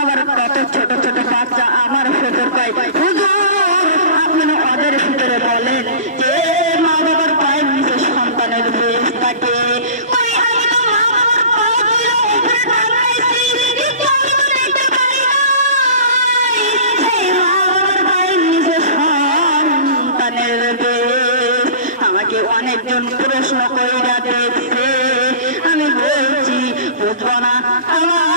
আবার কত ছোট ছোট বাচ্চা আমার ফেতর পায়। আপনি ওদের ভিতরে বলেন যে মা বাবার পায়ের নিচে সন্তানের বেশ থাকে। আমাকে অনেকজন প্রশ্ন করে দেখছে, আমি বলছি বুঝবো না আমার